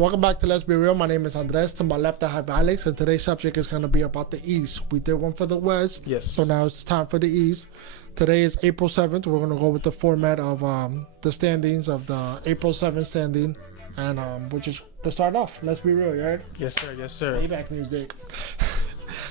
Welcome back to Let's Be Real. My name is Andres. To my left, I have Alex, and today's subject is going to be about the East. We did one for the West, Yes. so now it's time for the East. Today is April 7th. We're going to go with the format of the standings of the April 7th standing, and we're just to start off. Let's be real, you heard? Yes, sir. Yes, sir. Payback music.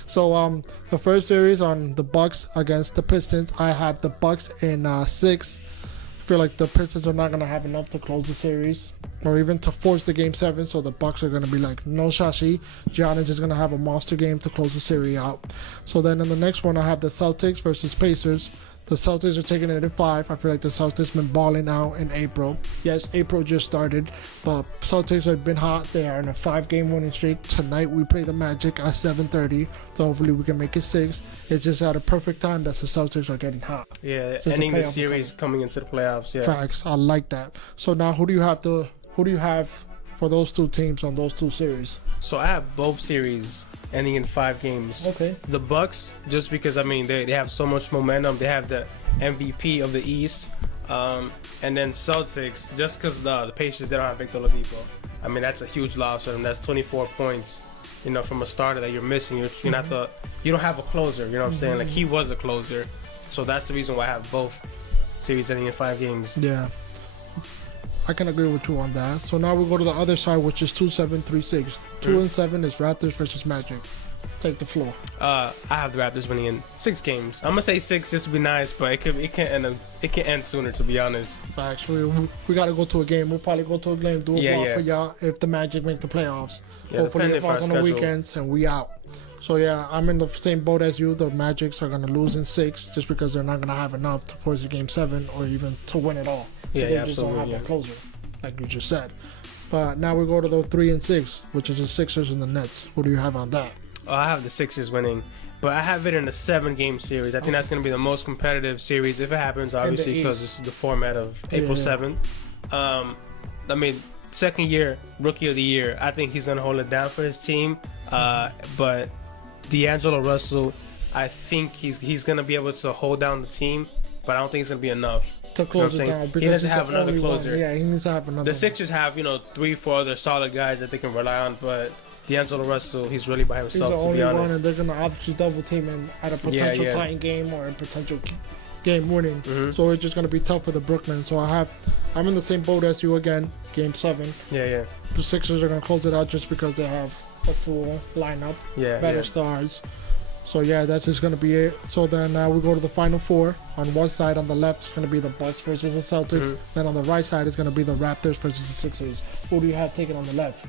So the first series on the Bucks against the Pistons, I have the Bucks in 6. I feel like the Pistons are not going to have enough to close the series or even to force the game 7, so the Bucks are going to be like, no shashi. Giannis is going to have a monster game to close the series out. So then in the next one, I have the Celtics versus Pacers. The Celtics are taking it in 5. I feel like the Celtics been balling out in April. Yes, April just started, but Celtics have been hot. They are in a 5-game winning streak. Tonight we play the Magic at 7:30, so hopefully we can make it 6. It's just at a perfect time that the Celtics are getting hot. Yeah, ending the series, coming into the playoffs. Yeah. Facts. I like that. So now who do you have for those two teams on those two series? So I have both series ending in 5 games. Okay. The Bucks, just because they have so much momentum. They have the MVP of the East, and then Celtics, just because the Pacers, they don't have Victor Oladipo. I mean, that's a huge loss for them. That's 24 points, from a starter that you're missing. You don't have a closer. You know what I'm saying? Like, he was a closer, so that's the reason why I have both series ending in 5 games. Yeah. I can agree with you on that. So now we go to the other side, which is 2-7-3-6. 2-7 is Raptors versus Magic. Take the floor. I have the Raptors winning in 6 games. I'm gonna say 6 just to be nice, but it can end sooner, to be honest. Actually, we gotta go to a game. We'll probably go to a game, do a ball for y'all if the Magic make the playoffs. Yeah, hopefully it falls on the weekends and we out. So yeah, I'm in the same boat as you. The Magics are gonna lose in 6 just because they're not gonna have enough to force the game 7 or even to win it all. Yeah, they absolutely. just don't have that closer, like you just said. But now we go to the 3 and 6, which is the Sixers and the Nets. What do you have on that? I have the Sixers winning, but I have it in a 7-game series. I think that's going to be the most competitive series if it happens, obviously, because this is the format of April 7th. I mean, second year, rookie of the year, I think he's going to hold it down for his team. But D'Angelo Russell, I think he's going to be able to hold down the team, but I don't think it's going to be enough. To close it down. He doesn't have another closer. Yeah, he needs to have another. The Sixers have, 3-4 other solid guys that they can rely on, but D'Angelo Russell, he's really by himself, he's the to be only honest. one, and they're going to obviously double team him at a potential tying game or a potential game winning. So it's just going to be tough for the Brooklyn. So I'm in the same boat as you again, game 7. Yeah. The Sixers are going to close it out just because they have a full lineup, better stars. So yeah, that's just going to be it. So then we go to the final 4. On one side, on the left, it's going to be the Bucks versus the Celtics. Then on the right side, it's going to be the Raptors versus the Sixers. Who do you have taken on the left?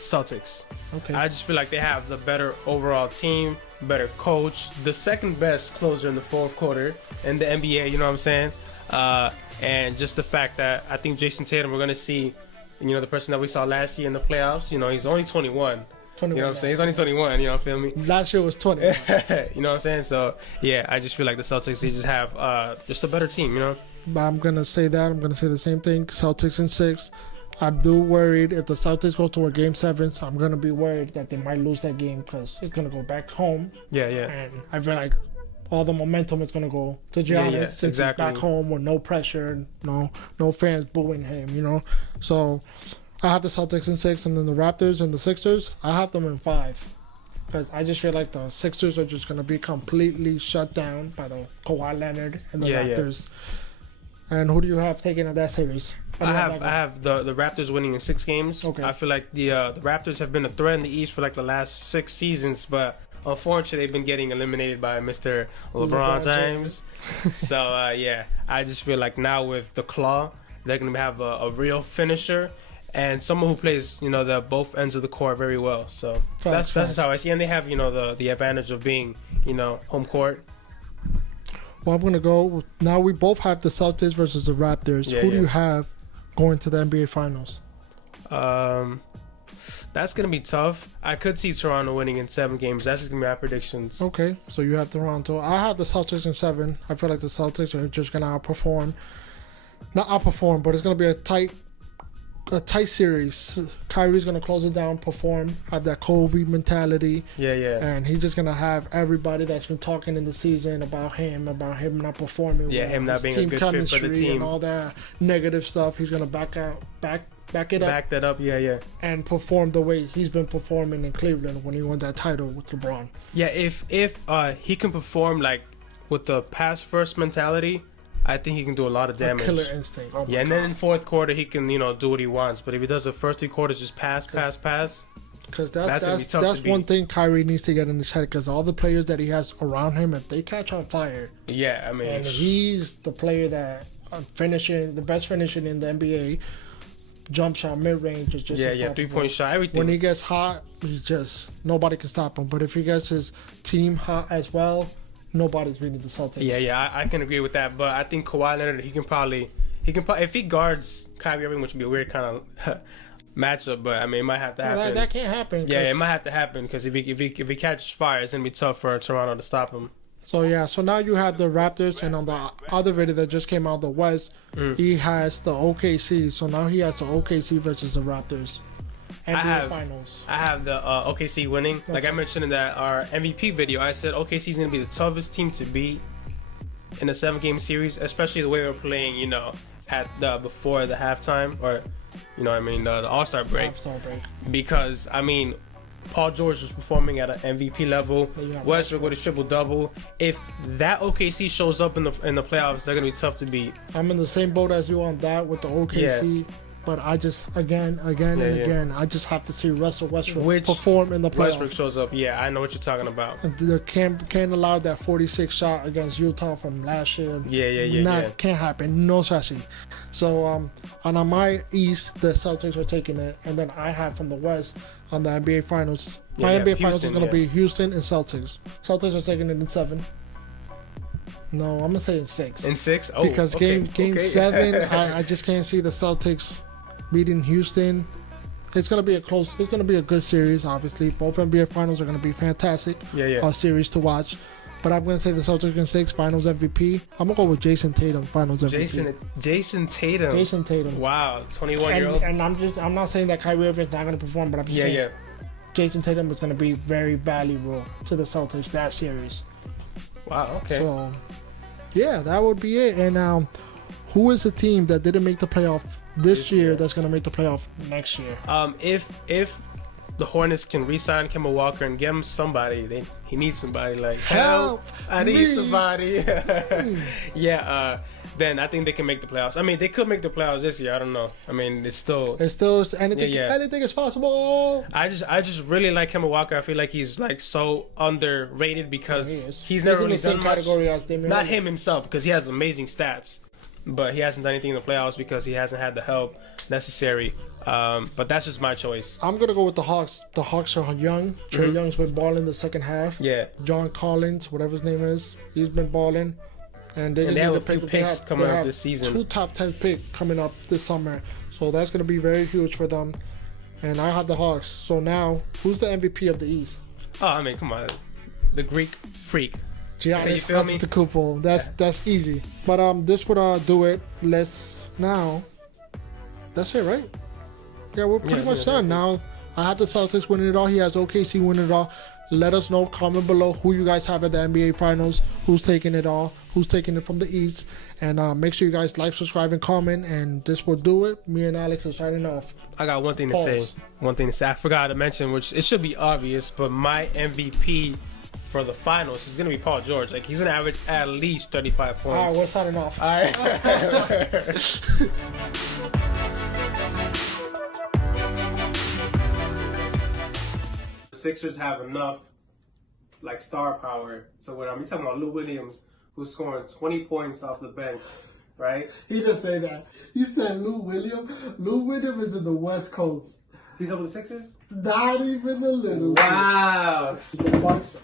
Celtics. Okay. I just feel like they have the better overall team, better coach, the second best closer in the fourth quarter in the NBA, you know what I'm saying? And just the fact that I think Jason Tatum, we're going to see, the person that we saw last year in the playoffs, he's only 21. You know what I'm saying? He's only 21, feel me? Last year was 20. You know what I'm saying? So, yeah, I just feel like the Celtics, they just have just a better team, But I'm going to say that. I'm going to say the same thing. Celtics in 6. I'm worried if the Celtics go to a game 7, so I'm going to be worried that they might lose that game because it's going to go back home. Yeah. And I feel like all the momentum is going to go to Giannis since he's back home with no pressure, no fans booing him, So I have the Celtics in 6, and then the Raptors and the Sixers, I have them in 5. Because I just feel like the Sixers are just going to be completely shut down by the Kawhi Leonard and the Raptors. And who do you have taking in that series? I have the Raptors winning in 6 games. Okay. I feel like the Raptors have been a threat in the East for like the last 6 seasons, but unfortunately they've been getting eliminated by Mr. LeBron James. So I just feel like now with the Claw, they're gonna have a real finisher and someone who plays the both ends of the court very well. So that's how I see. And they have the advantage of being home court. Well, I'm gonna go now. We both have the Celtics versus the Raptors. Who do you have going to the NBA Finals? That's going to be tough. I could see Toronto winning in 7 games. That's just going to be my predictions. Okay, so you have Toronto. I have the Celtics in 7. I feel like the Celtics are just going to outperform. Not outperform, but it's going to be a tight series. Kyrie's going to close it down, perform, have that Kobe mentality. Yeah. And he's just going to have everybody that's been talking in the season about him not performing. Yeah, him not being a good fit for the team. And all that negative stuff. He's going to back back it up. Back that up, yeah. And perform the way he's been performing in Cleveland when he won that title with LeBron. Yeah, if he can perform like with the pass first mentality, I think he can do a lot of damage. A killer instinct. Oh yeah, and then in fourth quarter he can do what he wants. But if he does the first 3 quarters just pass. Because that's one thing Kyrie needs to get in his head. Because all the players that he has around him, if they catch on fire, yeah, I mean, and he's the player that the best finishing in the NBA, jump shot, mid range, is just 3-point shot, everything. When he gets hot, nobody can stop him. But if he gets his team hot as well, nobody's beating the Celtics. Yeah, I can agree with that. But I think Kawhi Leonard, he can probably if he guards Kyrie Irving, which would be a weird kind of matchup, but I mean, it might have to happen. That can't happen. Yeah, it might have to happen because if he catches fire, it's gonna be tough for Toronto to stop him. So now you have the Raptors, and on the other video that just came out, the West, he has the OKC. So now he has the OKC versus the Raptors. NBA Finals. I have the OKC winning. Okay. Like I mentioned in our MVP video, I said OKC is gonna be the toughest team to beat in a 7-game series, especially the way we're playing. At before the halftime or. The All-Star break. Because, Paul George was performing at an MVP level. Westbrook with a triple-double. If that OKC shows up in the playoffs, they're going to be tough to beat. I'm in the same boat as you on that with the OKC. Yeah. But I just, again, I just have to see Russell Westbrook perform in the playoffs. Westbrook shows up. Yeah, I know what you're talking about. They can't allow that 46 shot against Utah from last year. Yeah. Can't happen. No sassy. So, and on my East, the Celtics are taking it. And then I have from the West on the NBA Finals. My NBA Finals is going to be Houston and Celtics. Celtics are taking it in 7. No, I'm going to say in 6. In 6? Oh, because game 7, I just can't see the Celtics beating Houston. It's gonna be a good series. Obviously, both NBA Finals are gonna be fantastic. Series to watch. But I'm gonna say the Celtics in 6, Finals MVP. I'm gonna go with Jason Tatum, Finals MVP. Jason Tatum. Wow, 21-year-old. And I'm not saying that Kyrie Irving is not gonna perform, but I'm just saying Jason Tatum is gonna be very valuable to the Celtics that series. Wow. Okay. So, that would be it. And who is the team that didn't make the playoff this year that's going to make the playoff next year? If the Hornets can re-sign Kemba Walker and get him somebody, he needs somebody like help. I need somebody. Then I think they can make the playoffs. They could make the playoffs this year. I don't know. It's still anything. Anything is possible. I just really like Kemba Walker. I feel like he's like so underrated because he's never really done much. Category as not him himself, because he has amazing stats. But he hasn't done anything in the playoffs because he hasn't had the help necessary. But that's just my choice. I'm going to go with the Hawks. The Hawks are young. Trae Young's been balling the second half. Yeah. John Collins, whatever his name is, he's been balling. And they have a few picks coming up this season. 2 top 10 picks coming up this summer. So that's going to be very huge for them. And I have the Hawks. So now, who's the MVP of the East? Oh, come on. The Greek freak. Giannis Antetokounmpo. That's easy. But this would do it. That's it, right? Yeah, we're pretty much done. Now I have the Celtics winning it all. He has OKC winning it all. Let us know, comment below who you guys have at the NBA Finals, who's taking it all, who's taking it from the East. And make sure you guys like, subscribe, and comment. And this will do it. Me and Alex are signing off. I got one thing to say. I forgot to mention, which it should be obvious, but my MVP for the finals is going to be Paul George. Like, he's going to average at least 35 points. All right, we're signing off. All right. The Sixers have enough, like, star power. So when I'm talking about Lou Williams, who's scoring 20 points off the bench, right? He didn't say that. He said Lou Williams. Lou Williams is in the West Coast. He's up with the Sixers? Not even a little. Wow. The Bucks